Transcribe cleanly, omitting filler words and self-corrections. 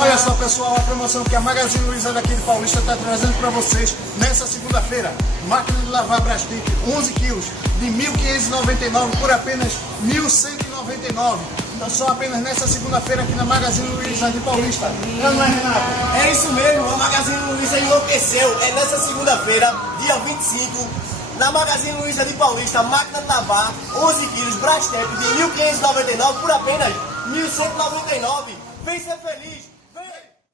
Olha só, pessoal, a promoção que a Magazine Luiza daqui de Paulista está trazendo para vocês nessa segunda-feira. Máquina de lavar Brastemp 11 quilos de 1.599 por apenas 1.199. Então só apenas nessa segunda-feira aqui na Magazine Luiza de Paulista. Não é, Renato? É isso mesmo, a Magazine Luiza enlouqueceu. É nessa segunda-feira, dia 25, na Magazine Luiza de Paulista, máquina de lavar 11 quilos Brastemp de 1.599 por apenas 1.199. Vem ser feliz!